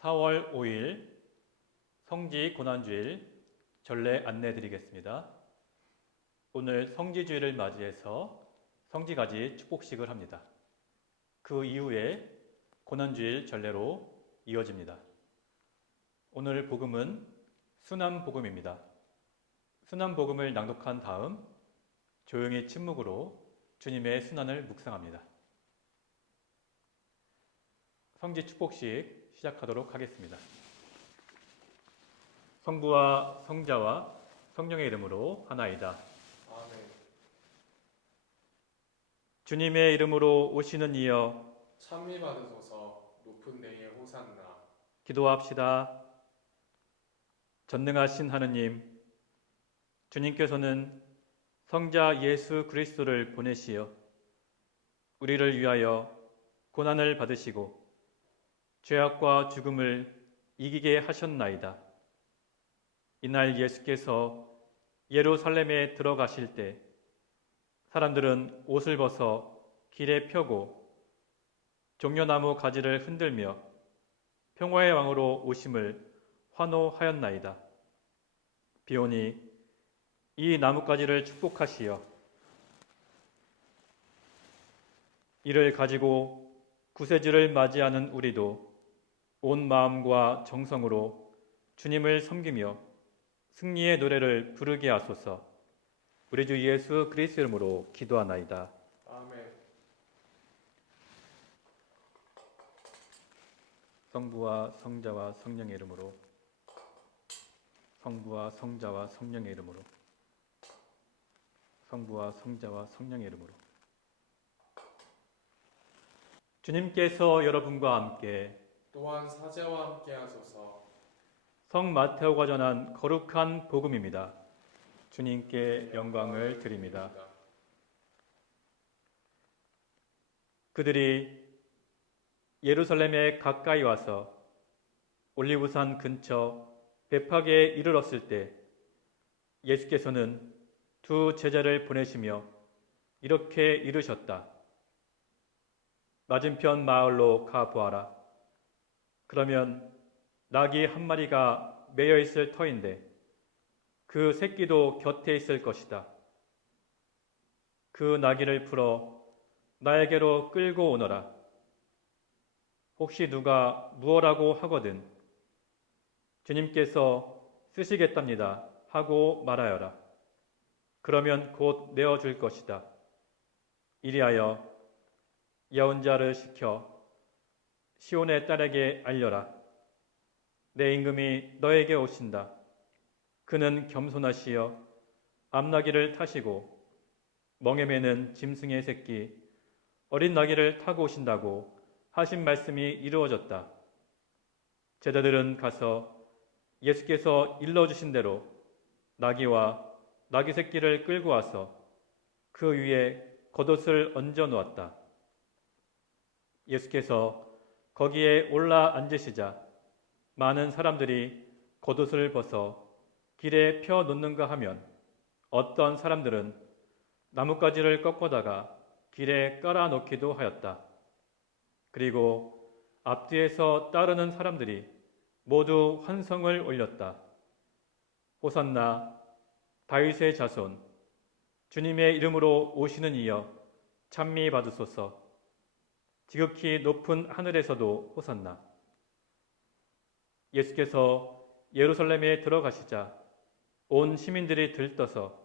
4월 5일 성지 고난주일 전례 안내 드리겠습니다. 오늘 성지주일을 맞이해서 성지가지 축복식을 합니다. 그 이후에 고난주일 전례로 이어집니다. 오늘 복음은 순환복음입니다. 순환복음을 낭독한 다음 조용히 침묵으로 주님의 순환을 묵상합니다. 성지 축복식 시작하도록 하겠습니다. 성부와 성자와 성령의 이름으로 하나이다. 아멘. 주님의 이름으로 오시는 이여 찬미 받으소서. 높은 데에 호산나. 기도합시다. 전능하신 하느님, 주님께서는 성자 예수 그리스도를 보내시어 우리를 위하여 고난을 받으시고 죄악과 죽음을 이기게 하셨나이다. 이날 예수께서 예루살렘에 들어가실 때 사람들은 옷을 벗어 길에 펴고 종려나무 가지를 흔들며 평화의 왕으로 오심을 환호하였나이다. 비오니 이 나뭇가지를 축복하시어 이를 가지고 구세주를 맞이하는 우리도 온 마음과 정성으로 주님을 섬기며 승리의 노래를 부르게 하소서. 우리 주 예수 그리스도 이름으로 기도하나이다. 아멘. 성부와 성자와 성령의 이름으로, 성부와 성자와 성령의 이름으로, 성부와 성자와 성령의 이름으로. 주님께서 여러분과 함께 또한 사제와 함께 하소서. 성 마테오가 전한 거룩한 복음입니다. 주님께 영광을 드립니다. 그들이 예루살렘에 가까이 와서 올리브산 근처 베파게에 이르렀을 때 예수께서는 두 제자를 보내시며 이렇게 이르셨다. 맞은편 마을로 가보아라. 그러면 낙이 한 마리가 매여 있을 터인데 그 새끼도 곁에 있을 것이다. 그 나귀를 풀어 나에게로 끌고 오너라. 혹시 누가 무엇라고 하거든 주님께서 쓰시겠답니다 하고 말하여라. 그러면 곧 내어줄 것이다. 이리하여 예언자를 시켜 시온의 딸에게 알려라. 내 임금이 너에게 오신다. 그는 겸손하시어 암나귀를 타시고 멍에 매는 짐승의 새끼 어린 나귀를 타고 오신다고 하신 말씀이 이루어졌다. 제자들은 가서 예수께서 일러주신 대로 나귀와 나귀 새끼를 끌고 와서 그 위에 겉옷을 얹어 놓았다. 예수께서 거기에 올라 앉으시자 많은 사람들이 겉옷을 벗어 길에 펴 놓는가 하면 어떤 사람들은 나뭇가지를 꺾어다가 길에 깔아 놓기도 하였다. 그리고 앞뒤에서 따르는 사람들이 모두 환성을 올렸다. 호산나 다윗의 자손 주님의 이름으로 오시는 이여 찬미 받으소서. 지극히 높은 하늘에서도 호산나. 예수께서 예루살렘에 들어가시자 온 시민들이 들떠서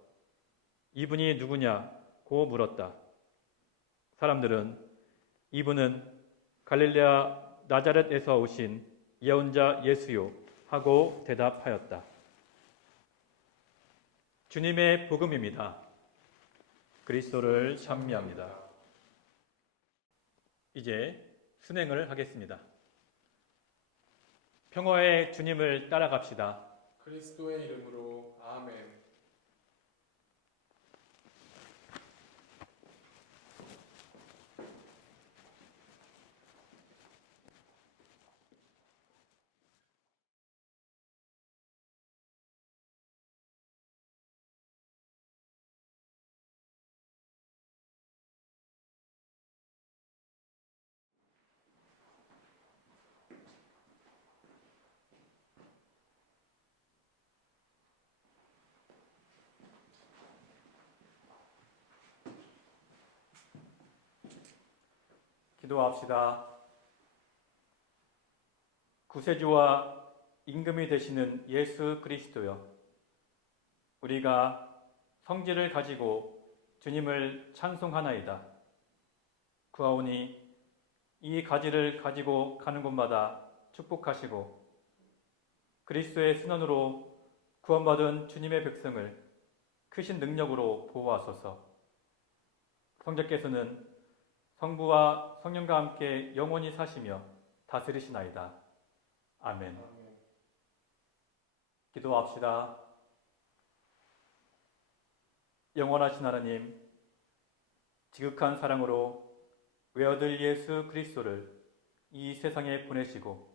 이분이 누구냐고 물었다. 사람들은 이분은 갈릴레아 나자렛에서 오신 예언자 예수요 하고 대답하였다. 주님의 복음입니다. 그리스도를 찬미합니다. 이제 순행을 하겠습니다. 평화의 주님을 따라갑시다. 그리스도의 이름으로 아멘. 기도합시다. 구세주와 임금이 되시는 예수 그리스도여, 우리가 성질을 가지고 주님을 찬송하나이다. 구하오니 이 가지를 가지고 가는 곳마다 축복하시고 그리스도의 순환으로 구원받은 주님의 백성을 크신 능력으로 보호하소서. 성자께서는 성부와 성령과 함께 영원히 사시며 다스리시나이다. 아멘. 아멘. 기도합시다. 영원하신 하나님, 지극한 사랑으로 외아들 예수 그리스도를 이 세상에 보내시고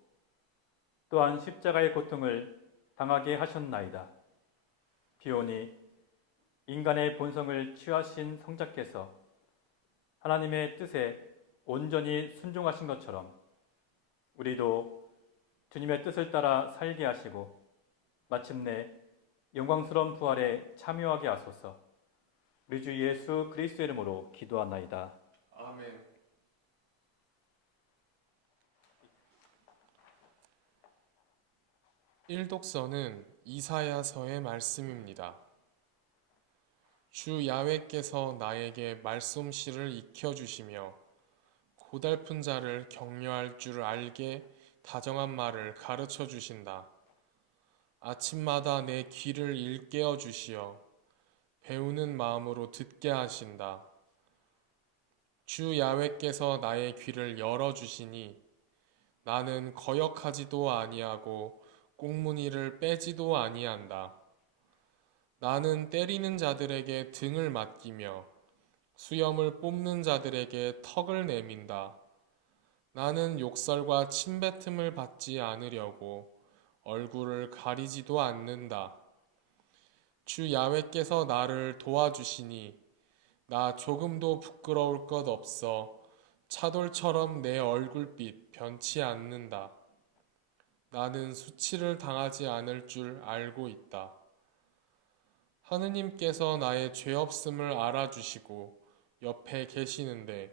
또한 십자가의 고통을 당하게 하셨나이다. 비오니 인간의 본성을 취하신 성자께서 하나님의 뜻에 온전히 순종하신 것처럼 우리도 주님의 뜻을 따라 살게 하시고 마침내 영광스러운 부활에 참여하게 하소서. 우리 주 예수 그리스도의 이름으로 기도하나이다. 아멘. 일독서는 이사야서의 말씀입니다. 주 야훼께서 나에게 말씀씨를 익혀주시며 고달픈 자를 격려할 줄 알게 다정한 말을 가르쳐 주신다. 아침마다 내 귀를 일깨워 주시어 배우는 마음으로 듣게 하신다. 주 야훼께서 나의 귀를 열어 주시니 나는 거역하지도 아니하고 꽁무니를 빼지도 아니한다. 나는 때리는 자들에게 등을 맡기며 수염을 뽑는 자들에게 턱을 내민다. 나는 욕설과 침뱉음을 받지 않으려고 얼굴을 가리지도 않는다. 주 야훼께서 나를 도와주시니 나 조금도 부끄러울 것 없어 차돌처럼 내 얼굴빛 변치 않는다. 나는 수치를 당하지 않을 줄 알고 있다. 하느님께서 나의 죄 없음을 알아주시고 옆에 계시는데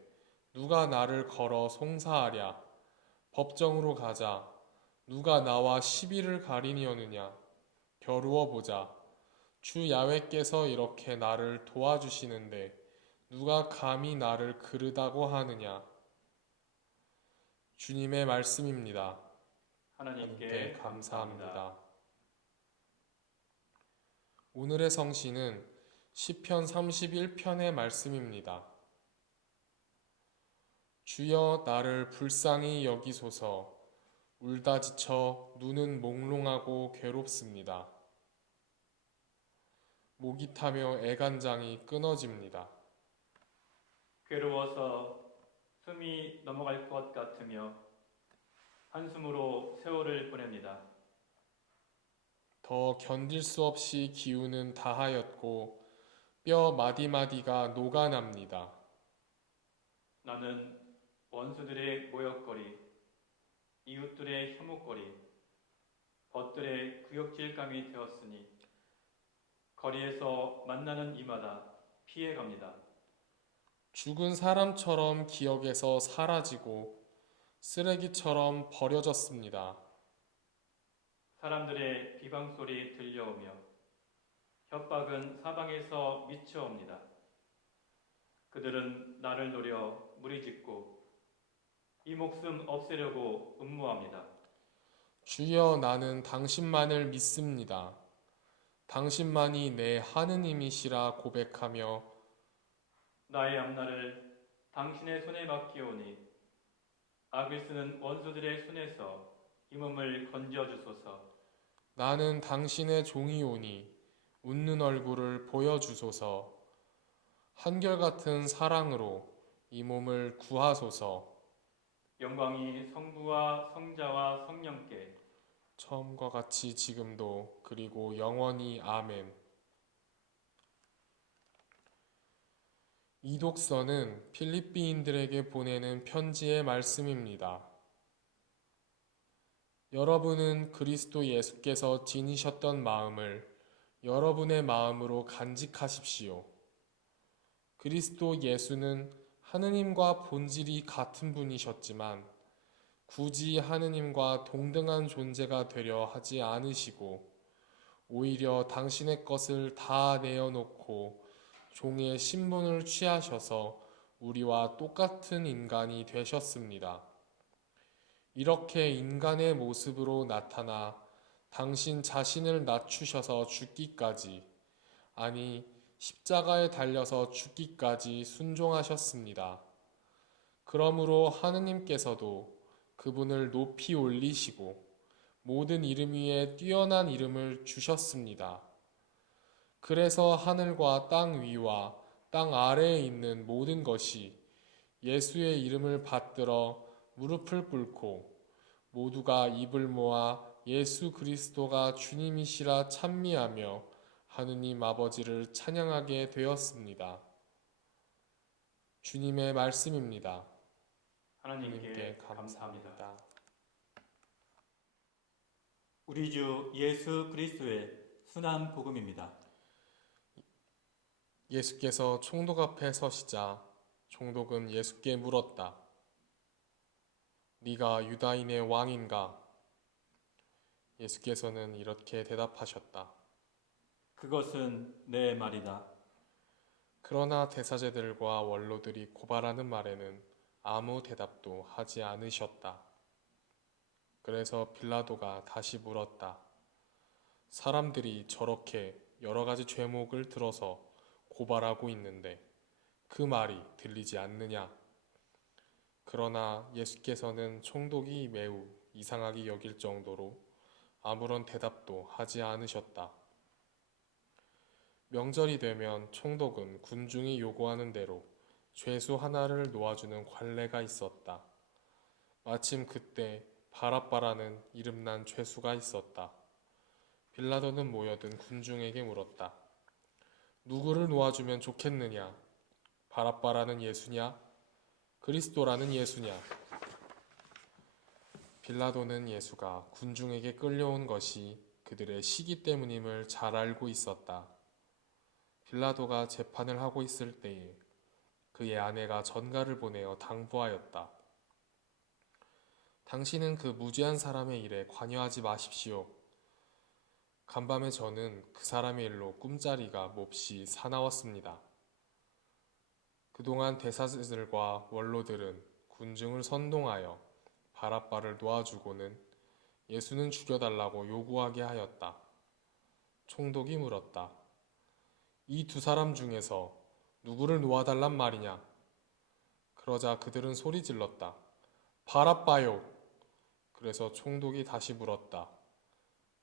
누가 나를 걸어 송사하랴. 법정으로 가자. 누가 나와 시비를 가리니오느냐. 겨루어 보자. 주 야훼께서 이렇게 나를 도와주시는데 누가 감히 나를 그르다고 하느냐. 주님의 말씀입니다. 하나님께 감사합니다. 오늘의 성시는 시편 31편의 말씀입니다. 주여 나를 불쌍히 여기소서. 울다 지쳐 눈은 몽롱하고 괴롭습니다. 목이 타며 애간장이 끊어집니다. 괴로워서 숨이 넘어갈 것 같으며 한숨으로 세월을 보냅니다. 더 견딜 수 없이 기운은 다하였고 뼈 마디마디가 녹아납니다. 나는 원수들의 모욕거리, 이웃들의 혐오거리, 벗들의 구역질감이 되었으니 거리에서 만나는 이마다 피해갑니다. 죽은 사람처럼 기억에서 사라지고 쓰레기처럼 버려졌습니다. 사람들의 비방소리 들려오며 협박은 사방에서 미쳐옵니다. 그들은 나를 노려 무리짓고 이 목숨 없애려고 음모합니다. 주여 나는 당신만을 믿습니다. 당신만이 내 하느님이시라 고백하며 나의 앞날을 당신의 손에 맡기오니 악을 쓰는 원수들의 손에서 이 몸을 건져주소서. 나는 당신의 종이오니 웃는 얼굴을 보여주소서. 한결같은 사랑으로 이 몸을 구하소서. 영광이 성부와 성자와 성령께 처음과 같이 지금도 그리고 영원히 아멘. 이 독서는 필리핀인들에게 보내는 편지의 말씀입니다. 여러분은 그리스도 예수께서 지니셨던 마음을 여러분의 마음으로 간직하십시오. 그리스도 예수는 하느님과 본질이 같은 분이셨지만 굳이 하느님과 동등한 존재가 되려 하지 않으시고 오히려 당신의 것을 다 내어놓고 종의 신분을 취하셔서 우리와 똑같은 인간이 되셨습니다. 이렇게 인간의 모습으로 나타나 당신 자신을 낮추셔서 죽기까지, 아니 십자가에 달려서 죽기까지 순종하셨습니다. 그러므로 하느님께서도 그분을 높이 올리시고 모든 이름 위에 뛰어난 이름을 주셨습니다. 그래서 하늘과 땅 위와 땅 아래에 있는 모든 것이 예수의 이름을 받들어 무릎을 꿇고 모두가 입을 모아 예수 그리스도가 주님이시라 찬미하며 하느님 아버지를 찬양하게 되었습니다. 주님의 말씀입니다. 하나님께 감사합니다. 우리 주 예수 그리스도의 순한 복음입니다. 예수께서 총독 앞에 서시자 총독은 예수께 물었다. 네가 유다인의 왕인가? 예수께서는 이렇게 대답하셨다. 그것은 내 말이다. 그러나 대사제들과 원로들이 고발하는 말에는 아무 대답도 하지 않으셨다. 그래서 빌라도가 다시 물었다. 사람들이 저렇게 여러 가지 죄목을 들어서 고발하고 있는데 그 말이 들리지 않느냐? 그러나 예수께서는 총독이 매우 이상하게 여길 정도로 아무런 대답도 하지 않으셨다. 명절이 되면 총독은 군중이 요구하는 대로 죄수 하나를 놓아주는 관례가 있었다. 마침 그때 바랍바라는 이름난 죄수가 있었다. 빌라도는 모여든 군중에게 물었다. 누구를 놓아주면 좋겠느냐? 바랍바라는 예수냐? 그리스도라는 예수냐? 빌라도는 예수가 군중에게 끌려온 것이 그들의 시기 때문임을 잘 알고 있었다. 빌라도가 재판을 하고 있을 때에 그의 아내가 전가를 보내어 당부하였다. 당신은 그 무죄한 사람의 일에 관여하지 마십시오. 간밤에 저는 그 사람의 일로 꿈자리가 몹시 사나웠습니다. 그동안 대사들과 원로들은 군중을 선동하여 바랍바를 놓아주고는 예수는 죽여달라고 요구하게 하였다. 총독이 물었다. 이 두 사람 중에서 누구를 놓아달란 말이냐? 그러자 그들은 소리 질렀다. 바랍바요! 그래서 총독이 다시 물었다.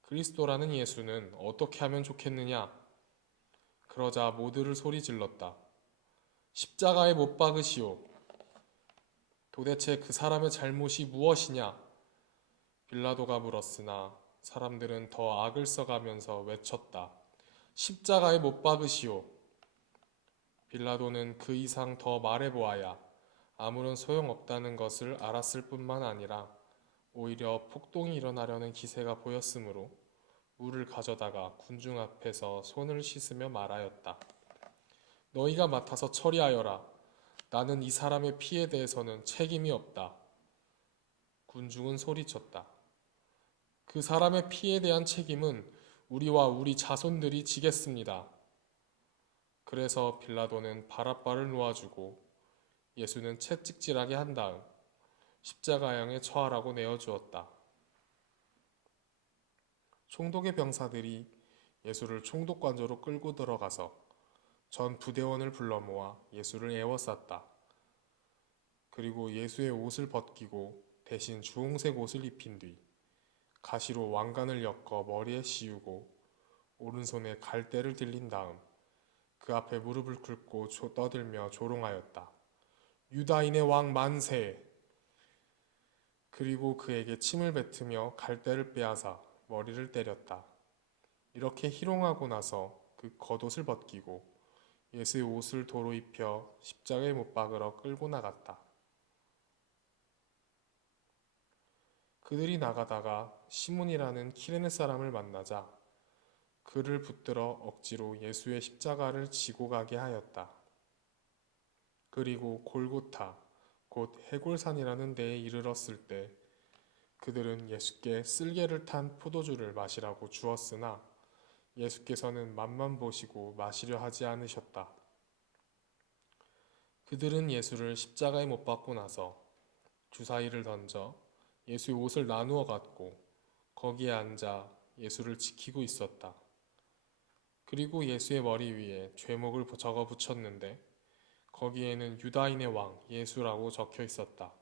그리스도라는 예수는 어떻게 하면 좋겠느냐? 그러자 모두를 소리 질렀다. 십자가에 못 박으시오. 도대체 그 사람의 잘못이 무엇이냐? 빌라도가 물었으나 사람들은 더 악을 써가면서 외쳤다. 십자가에 못 박으시오. 빌라도는 그 이상 더 말해보아야 아무런 소용없다는 것을 알았을 뿐만 아니라 오히려 폭동이 일어나려는 기세가 보였으므로 물을 가져다가 군중 앞에서 손을 씻으며 말하였다. 너희가 맡아서 처리하여라. 나는 이 사람의 피에 대해서는 책임이 없다. 군중은 소리쳤다. 그 사람의 피에 대한 책임은 우리와 우리 자손들이 지겠습니다. 그래서 빌라도는 바랍바를 놓아주고 예수는 채찍질하게 한 다음 십자가형에 처하라고 내어주었다. 총독의 병사들이 예수를 총독관저로 끌고 들어가서 전 부대원을 불러 모아 예수를 에워쌌다. 그리고 예수의 옷을 벗기고 대신 주홍색 옷을 입힌 뒤 가시로 왕관을 엮어 머리에 씌우고 오른손에 갈대를 들린 다음 그 앞에 무릎을 꿇고 떠들며 조롱하였다. 유다인의 왕 만세! 그리고 그에게 침을 뱉으며 갈대를 빼앗아 머리를 때렸다. 이렇게 희롱하고 나서 그 겉옷을 벗기고 예수의 옷을 도로 입혀 십자가에 못 박으러 끌고 나갔다. 그들이 나가다가 시몬이라는 키레네 사람을 만나자 그를 붙들어 억지로 예수의 십자가를 지고 가게 하였다. 그리고 골고타, 곧 해골산이라는 데에 이르렀을 때 그들은 예수께 쓸개를 탄 포도주를 마시라고 주었으나 예수께서는 맛만 보시고 마시려 하지 않으셨다. 그들은 예수를 십자가에 못 박고 나서 주사위를 던져 예수의 옷을 나누어 갖고 거기에 앉아 예수를 지키고 있었다. 그리고 예수의 머리 위에 죄목을 적어 붙였는데 거기에는 유다인의 왕 예수라고 적혀 있었다.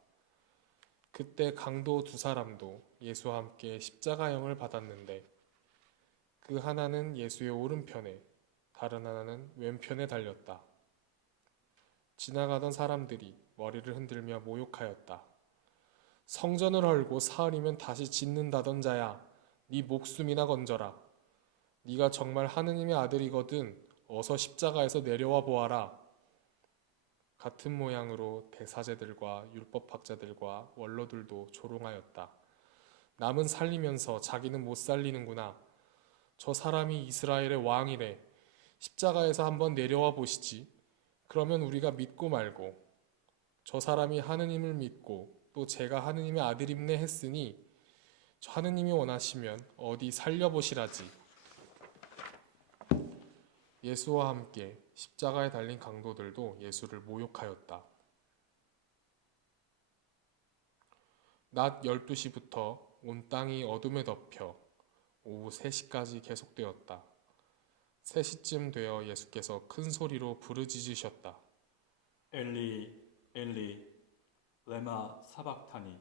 그때 강도 두 사람도 예수와 함께 십자가형을 받았는데 그 하나는 예수의 오른편에 다른 하나는 왼편에 달렸다. 지나가던 사람들이 머리를 흔들며 모욕하였다. 성전을 헐고 사흘이면 다시 짓는다던 자야, 네 목숨이나 건져라. 네가 정말 하느님의 아들이거든 어서 십자가에서 내려와 보아라. 같은 모양으로 대사제들과 율법학자들과 원로들도 조롱하였다. 남은 살리면서 자기는 못 살리는구나. 저 사람이 이스라엘의 왕이래. 십자가에서 한번 내려와 보시지. 그러면 우리가 믿고 말고. 저 사람이 하느님을 믿고 또 제가 하느님의 아들임네 했으니 하느님이 원하시면 어디 살려보시라지. 예수와 함께 십자가에 달린 강도들도 예수를 모욕하였다. 낮 12시부터 온 땅이 어둠에 덮여 오후 3시까지 계속되었다. 3시쯤 되어 예수께서 큰 소리로 부르짖으셨다. 엘리, 엘리, 레마 사박타니.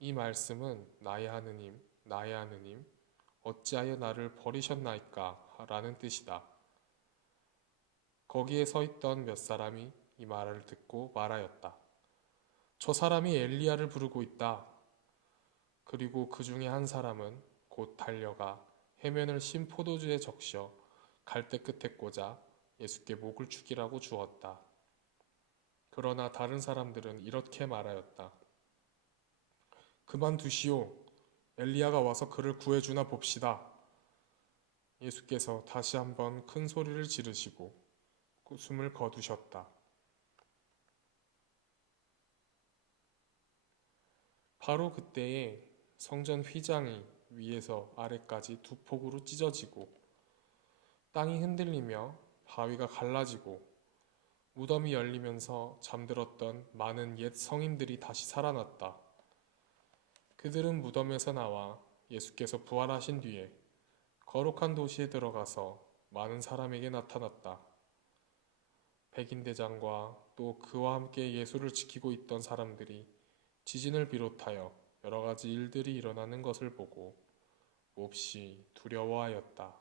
이 말씀은 나의 하느님, 나의 하느님, 어찌하여 나를 버리셨나이까? 라는 뜻이다. 거기에 서 있던 몇 사람이 이 말을 듣고 말하였다. 저 사람이 엘리야를 부르고 있다. 그리고 그 중에 한 사람은 곧 달려가 해면을 신 포도주에 적셔 갈대 끝에 꽂아 예수께 목을 축이라고 주었다. 그러나 다른 사람들은 이렇게 말하였다. 그만두시오. 엘리야가 와서 그를 구해주나 봅시다. 예수께서 다시 한번 큰 소리를 지르시고 숨을 거두셨다. 바로 그때에 성전 휘장이 위에서 아래까지 두 폭으로 찢어지고 땅이 흔들리며 바위가 갈라지고 무덤이 열리면서 잠들었던 많은 옛 성인들이 다시 살아났다. 그들은 무덤에서 나와 예수께서 부활하신 뒤에 거룩한 도시에 들어가서 많은 사람에게 나타났다. 백인대장과 또 그와 함께 예수를 지키고 있던 사람들이 지진을 비롯하여 여러 가지 일들이 일어나는 것을 보고 몹시 두려워하였다.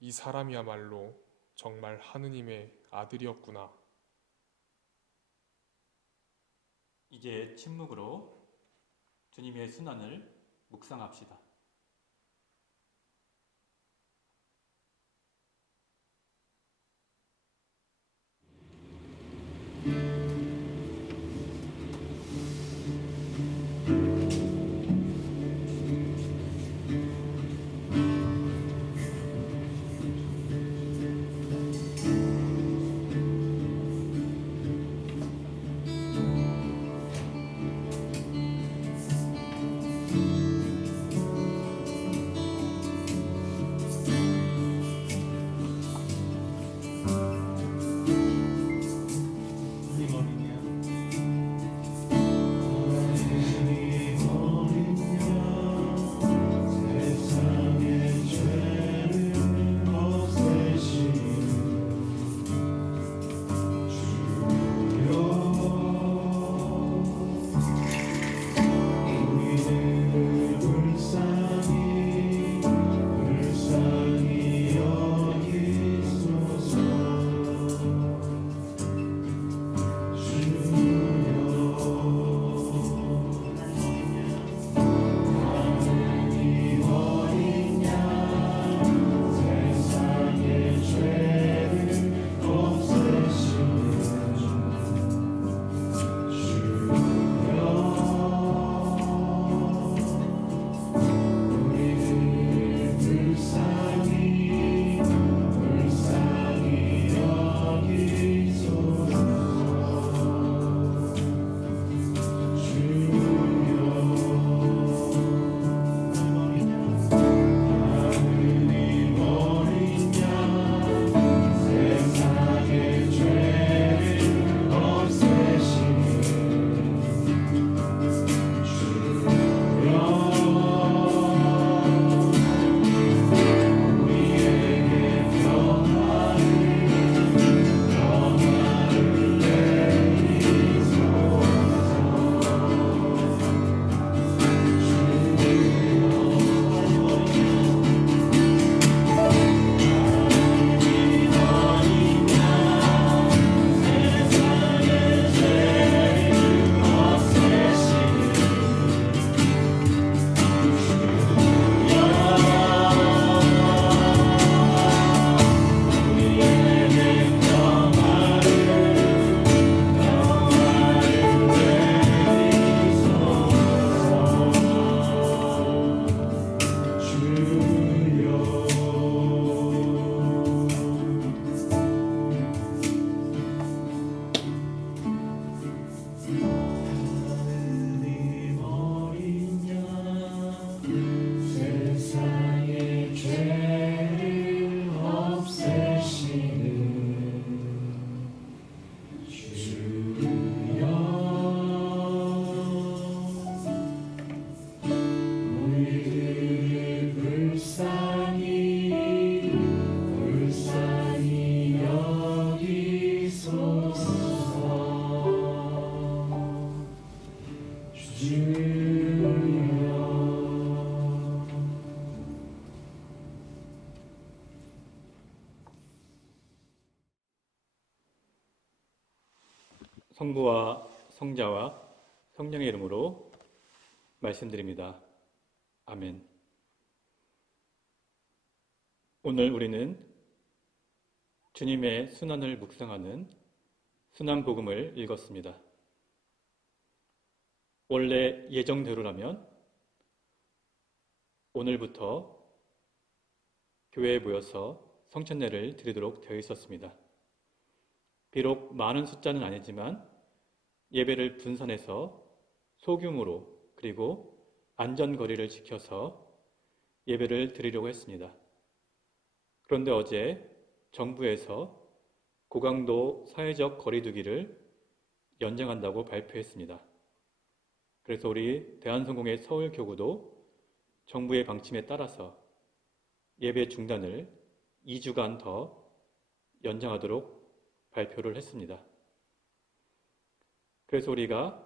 이 사람이야말로 정말 하느님의 아들이었구나. 이제 침묵으로 주님의 순환을 묵상합시다. 성부와 성자와 성령의 이름으로 말씀드립니다. 아멘. 오늘 우리는 주님의 순환을 묵상하는 순환복음을 읽었습니다. 원래 예정대로라면 오늘부터 교회에 모여서 성찬례를 드리도록 되어 있었습니다. 비록 많은 숫자는 아니지만 예배를 분산해서 소규모로 그리고 안전거리를 지켜서 예배를 드리려고 했습니다. 그런데 어제 정부에서 고강도 사회적 거리두기를 연장한다고 발표했습니다. 그래서 우리 대한성공회 서울교구도 정부의 방침에 따라서 예배 중단을 2주간 더 연장하도록 발표를 했습니다. 그래서 우리가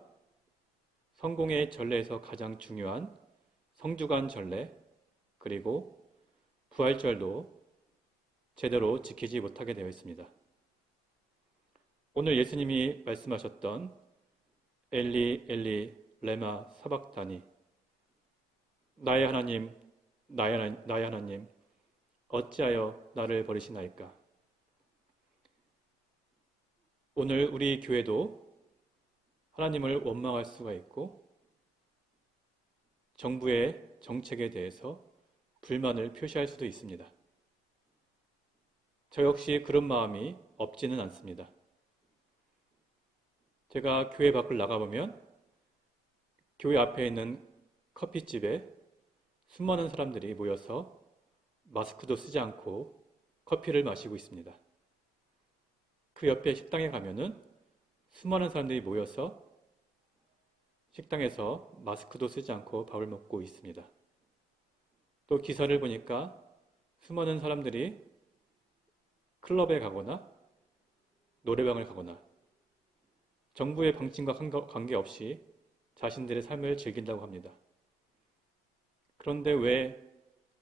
성공의 전례에서 가장 중요한 성주간 전례 그리고 부활절도 제대로 지키지 못하게 되어 있습니다. 오늘 예수님이 말씀하셨던 엘리 엘리 레마 사박다니 나의 하나님 나의 하나님 어찌하여 나를 버리시나이까. 오늘 우리 교회도 하나님을 원망할 수가 있고 정부의 정책에 대해서 불만을 표시할 수도 있습니다. 저 역시 그런 마음이 없지는 않습니다. 제가 교회 밖을 나가보면 교회 앞에 있는 커피집에 수많은 사람들이 모여서 마스크도 쓰지 않고 커피를 마시고 있습니다. 그 옆에 식당에 가면은 수많은 사람들이 모여서 식당에서 마스크도 쓰지 않고 밥을 먹고 있습니다. 또 기사를 보니까 수많은 사람들이 클럽에 가거나 노래방을 가거나 정부의 방침과 관계없이 자신들의 삶을 즐긴다고 합니다. 그런데 왜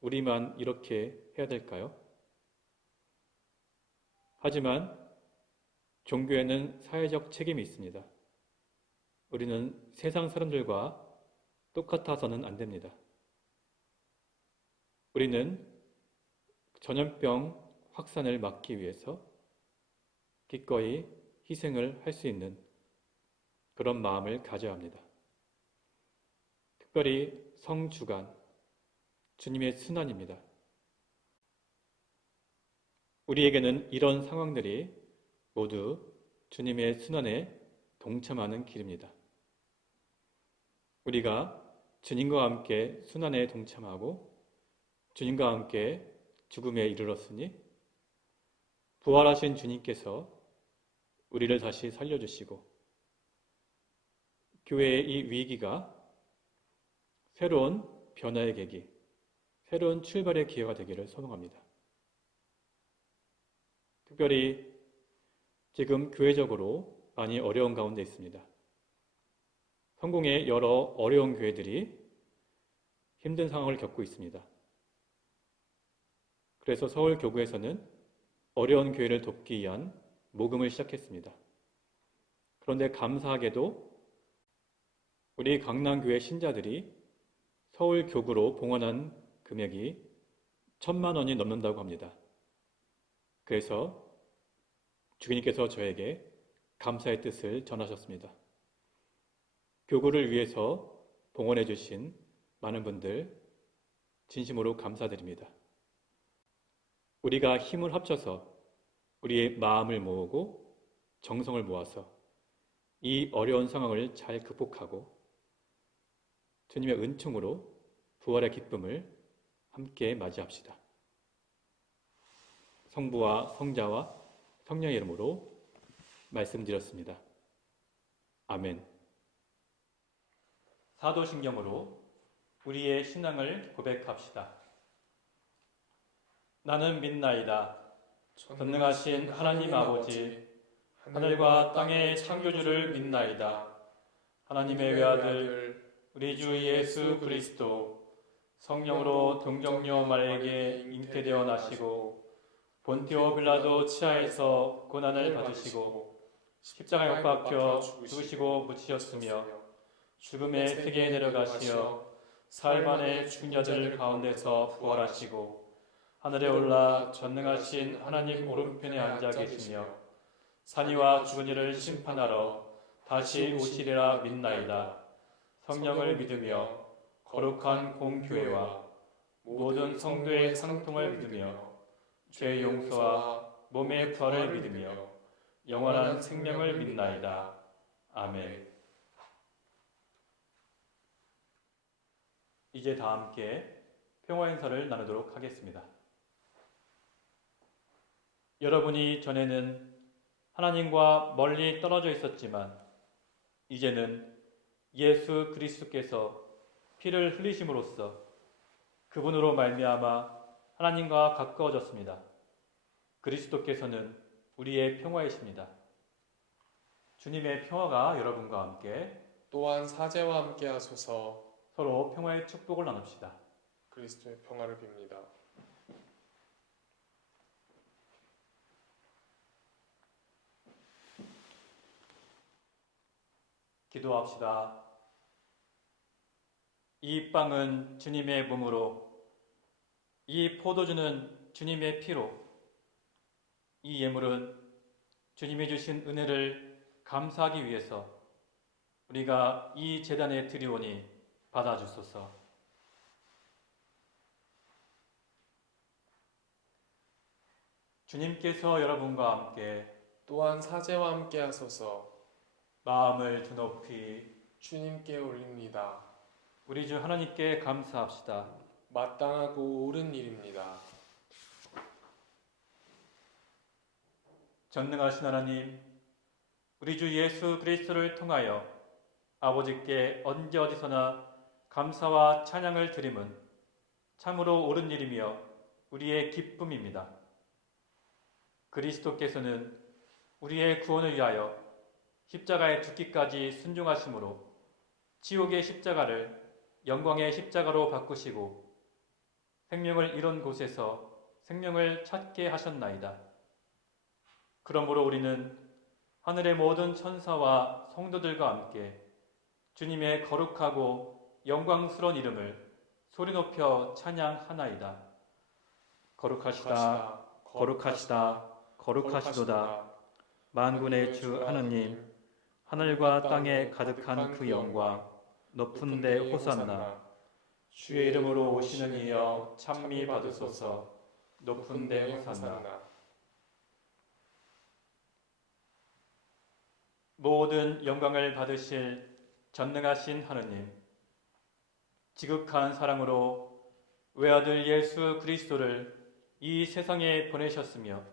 우리만 이렇게 해야 될까요? 하지만 종교에는 사회적 책임이 있습니다. 우리는 세상 사람들과 똑같아서는 안 됩니다. 우리는 전염병 확산을 막기 위해서 기꺼이 희생을 할 수 있는 그런 마음을 가져야 합니다. 특별히 성주간, 주님의 순환입니다. 우리에게는 이런 상황들이 모두 주님의 순환에 동참하는 길입니다. 우리가 주님과 함께 순환에 동참하고 주님과 함께 죽음에 이르렀으니 부활하신 주님께서 우리를 다시 살려주시고 교회의 이 위기가 새로운 변화의 계기, 새로운 출발의 기회가 되기를 소망합니다. 특별히 지금 교회적으로 많이 어려운 가운데 있습니다. 성공의 여러 어려운 교회들이 힘든 상황을 겪고 있습니다. 그래서 서울교구에서는 어려운 교회를 돕기 위한 모금을 시작했습니다. 그런데 감사하게도 우리 강남교회 신자들이 서울교구로 봉헌한 금액이 1,000만 원이 넘는다고 합니다. 그래서 주님께서 저에게 감사의 뜻을 전하셨습니다. 교구를 위해서 봉헌해 주신 많은 분들 진심으로 감사드립니다. 우리가 힘을 합쳐서 우리의 마음을 모으고 정성을 모아서 이 어려운 상황을 잘 극복하고 주님의 은총으로 부활의 기쁨을 함께 맞이합시다. 성부와 성자와 성령의 이름으로 말씀드렸습니다. 아멘. 사도신경으로 우리의 신앙을 고백합시다. 나는 믿나이다. 전능하신 하나님 아버지, 하늘과 땅의 창조주를 믿나이다. 하나님의 외아들 우리 주 예수 그리스도 성령으로 동정녀 마리아에게 잉태되어 나시고 본티오 빌라도 치하에서 고난을 받으시고 십자가에 못 박혀 죽으시고 묻히셨으며 죽음의 세계에 내려가시어 사흘 만에 죽은 자들 가운데서 부활하시고 하늘에 올라 전능하신 하나님 오른편에 앉아 계시며 산이와 죽은 이를 심판하러 다시 오시리라 믿나이다. 성령을 믿으며 거룩한 공교회와 모든 성도의 상통을 믿으며 죄 용서와 몸의 부활을 믿으며 영원한 생명을 믿나이다. 아멘. 이제 다 함께 평화 인사를 나누도록 하겠습니다. 여러분이 전에는 하나님과 멀리 떨어져 있었지만 이제는 예수 그리스도께서 피를 흘리심으로써 그분으로 말미암아 하나님과 가까워졌습니다. 그리스도께서는 우리의 평화이십니다. 주님의 평화가 여러분과 함께 또한 사제와 함께 하소서. 서로 평화의 축복을 나눕시다. 그리스도의 평화를 빕니다. 기도합시다. 이 빵은 주님의 몸으로, 이 포도주는 주님의 피로, 이 예물은 주님이 주신 은혜를 감사하기 위해서 우리가 이 제단에 드리오니 받아주소서. 주님께서 여러분과 함께 또한 사제와 함께 하소서. 마음을 드높이 주님께 올립니다. 우리 주 하나님께 감사합시다. 마땅하고 옳은 일입니다. 전능하신 하나님, 우리 주 예수 그리스도를 통하여 아버지께 언제 어디서나 감사와 찬양을 드림은 참으로 옳은 일이며 우리의 기쁨입니다. 그리스도께서는 우리의 구원을 위하여 십자가에 죽기까지 순종하심으로 지옥의 십자가를 영광의 십자가로 바꾸시고 생명을 잃은 곳에서 생명을 찾게 하셨나이다. 그러므로 우리는 하늘의 모든 천사와 성도들과 함께 주님의 거룩하고 영광스러운 이름을 소리 높여 찬양하나이다. 거룩하시다, 거룩하시다, 거룩하시도다. 만군의 주 하느님, 하늘과 땅에 가득한 그 영광, 높은 데 호산나. 주의 이름으로 오시는 이여 찬미 받으소서. 높은 데 호산나. 모든 영광을 받으실 전능하신 하느님, 지극한 사랑으로 외아들 예수 그리스도를 이 세상에 보내셨으며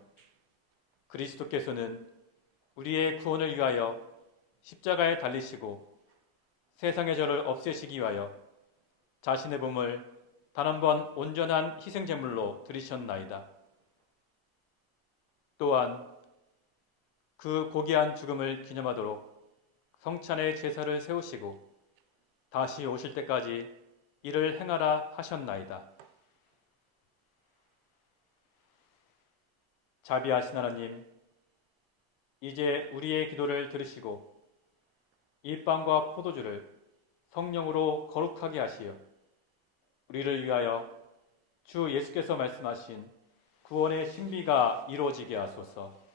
그리스도께서는 우리의 구원을 위하여 십자가에 달리시고 세상의 죄를 없애시기 위하여 자신의 몸을 단 한 번 온전한 희생제물로 드리셨나이다. 또한 그 고귀한 죽음을 기념하도록 성찬의 제사를 세우시고 다시 오실 때까지 이를 행하라 하셨나이다. 자비하신 하나님, 이제 우리의 기도를 들으시고 이 빵과 포도주를 성령으로 거룩하게 하시어 우리를 위하여 주 예수께서 말씀하신 구원의 신비가 이루어지게 하소서.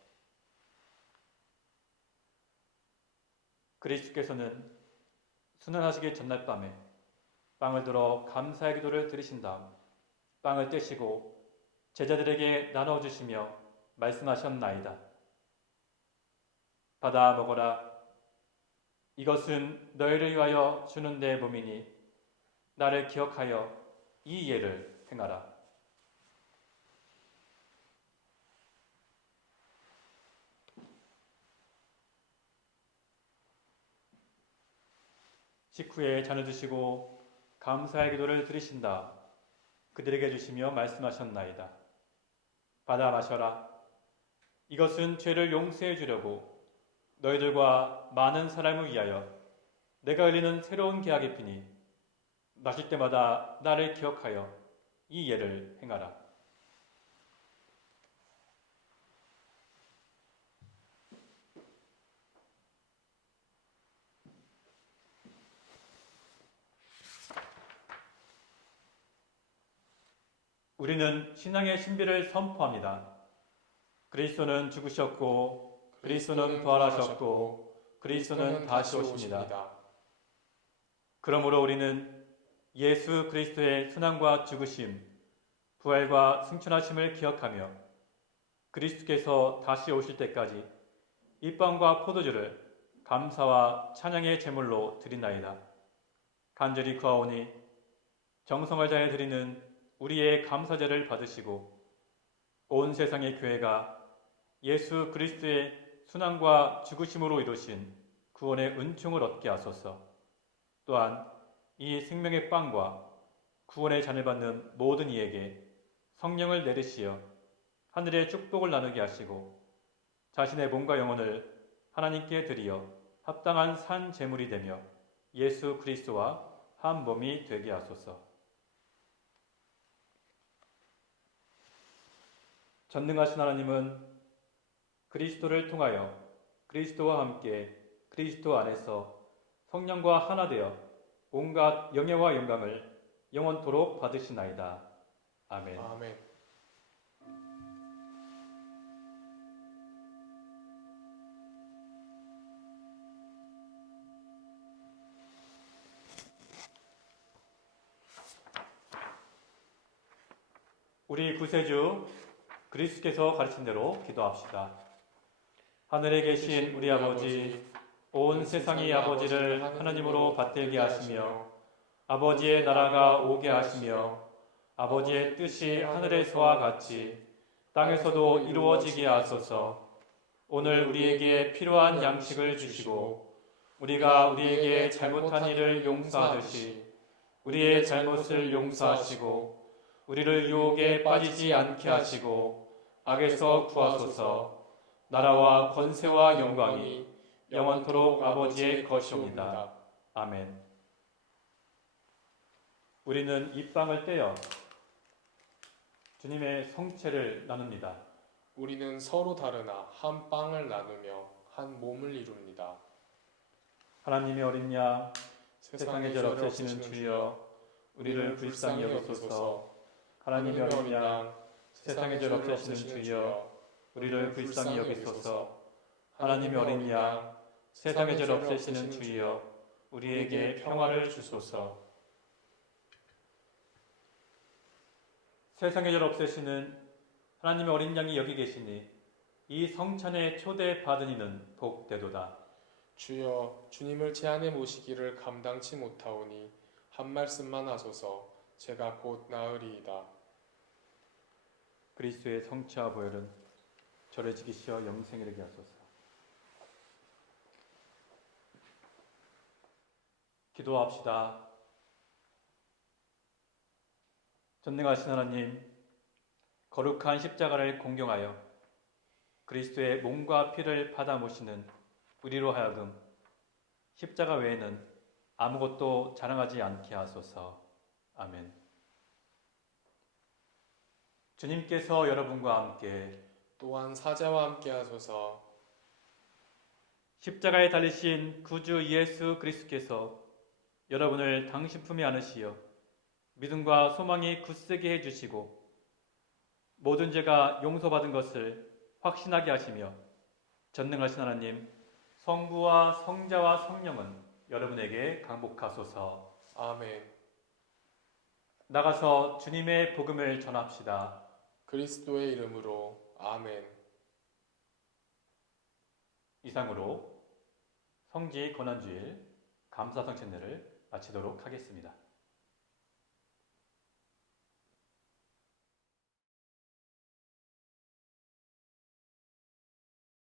그리스도께서는 순환하시기 전날 밤에 빵을 들어 감사의 기도를 드리신 다음 빵을 떼시고 제자들에게 나눠주시며 말씀하셨나이다. 받아 먹어라. 이것은 너희를 위하여 주는 내 몸이니 나를 기억하여 이 예를 행하라. 식후에 잔을 드시고 감사의 기도를 드리신다. 그들에게 주시며 말씀하셨나이다. 받아 마셔라. 이것은 죄를 용서해 주려고 너희들과 많은 사람을 위하여 내가 흘리는 새로운 계약의 피니 마실 때마다 나를 기억하여 이 예를 행하라. 우리는 신앙의 신비를 선포합니다. 그리스도는 죽으셨고 그리스도는 부활하셨고 그리스도는 다시 오십니다. 그러므로 우리는 예수 그리스도의 순환과 죽으심, 부활과 승천하심을 기억하며 그리스도께서 다시 오실 때까지 이 빵과 포도주를 감사와 찬양의 제물로 드리나이다. 간절히 구하오니 정성을 다해 드리는 우리의 감사제를 받으시고 온 세상의 교회가 예수 그리스도의 순환과 죽으심으로 이루신 구원의 은총을 얻게 하소서. 또한 이 생명의 빵과 구원의 잔을 받는 모든 이에게 성령을 내리시어 하늘의 축복을 나누게 하시고 자신의 몸과 영혼을 하나님께 드리어 합당한 산 제물이 되며 예수 그리스도와 한 몸이 되게 하소서. 전능하신 하나님은 그리스도를 통하여 그리스도와 함께 그리스도 안에서 성령과 하나 되어 온갖 영예와 영광을 영원토록 받으시나이다. 아멘. 아멘. 우리 구세주 그리스도께서 가르친 대로 기도합시다. 하늘에 계신 우리 아버지, 온 세상의 아버지를 하나님으로 받들게 하시며 아버지의 나라가 오게 하시며 아버지의 뜻이 하늘에서와 같이 땅에서도 이루어지게 하소서. 오늘 우리에게 필요한 양식을 주시고 우리가 우리에게 잘못한 일을 용서하듯이 우리의 잘못을 용서하시고 우리를 유혹에 빠지지 않게 하시고 악에서 구하소서. 나라와 권세와 영광이 영원토록 아버지의 것이옵니다. 아멘. 우리는 이 빵을 떼어 주님의 성체를 나눕니다. 우리는 서로 다르나 한 빵을 나누며 한 몸을 이룹니다. 하나님의 어린 양, 세상의 죄를 없애시는 주여, 우리를 불쌍히 여기소서. 하나님의 어린 양, 세상의 죄를 없애시는 주여, 우리를 불쌍히 여기소서. 하나님의 어린 양, 세상의 죄를 없애시는 주여, 우리에게 평화를 주소서. 세상의 죄를 없애시는 하나님의 어린 양이 여기 계시니 이 성찬에 초대받은 이는 복되도다. 주여, 주님을 제 안에 모시기를 감당치 못하오니 한 말씀만 하소서. 제가 곧 나으리이다. 그리스도의 성체와 보혈은 저를 지키시어 영생에 이르게 하소서. 기도합시다. 전능하신 하나님, 거룩한 십자가를 공경하여 그리스도의 몸과 피를 받아 모시는 우리로 하여금 십자가 외에는 아무것도 자랑하지 않게 하소서. 아멘. 주님께서 여러분과 함께 또한 사자와 함께 하소서. 십자가에 달리신 구주 예수 그리스도께서 여러분을 당신 품에 안으시어 믿음과 소망이 굳세게 해주시고 모든 죄가 용서받은 것을 확신하게 하시며 전능하신 하나님, 성부와 성자와 성령은 여러분에게 강복하소서. 아멘. 나가서 주님의 복음을 전합시다. 그리스도의 이름으로 아멘. 이상으로 성지 고난주일 감사성 채널을 마치도록 하겠습니다.